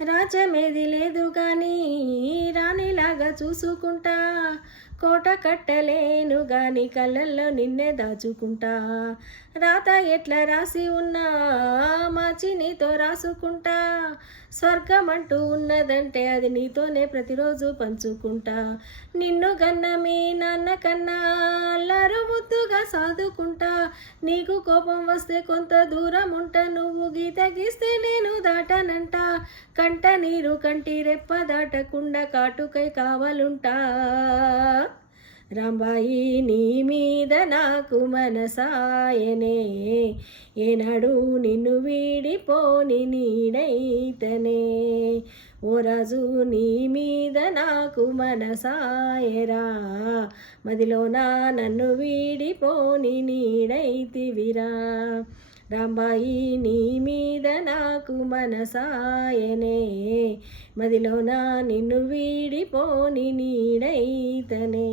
రాజ్యమేది లేదు గాని రాణిలాగా చూసుకుంటా, కోట కట్టలేను గాని కళ్ళల్లో నిన్నే దాచుకుంటా. రాత ఎట్లా రాసి ఉన్నా మార్చి నీతో రాసుకుంటా. స్వర్గమంటూ ఉన్నదంటే అది నీతోనే ప్రతిరోజు పంచుకుంటా. నిన్ను గన్న మీ నాన్న కన్నా అల్లారు ముద్దుగా సాదుకుంటా. నీకు కోపం వస్తే కొంత దూరం ఉంటా, నువ్వు గీత గీస్తే నేను దాటనంట. కంట నీరు కంటి రెప్ప దాటకుండా కాటుకై కావాలుంటా. రాంబాయి నీ మీద నాకు మనసాయనే, ఏనాడు నిన్ను వీడిపోని నీడైతనే. ఓ రాజు నీ మీద నాకు మనసాయరా, మదిలోన నన్ను వీడిపోని నీడైతివిరా. రాంబాయి నీ మీద నాకు మనసాయనే, మదిలోన నిన్ను వీడిపోని నీడైతనే.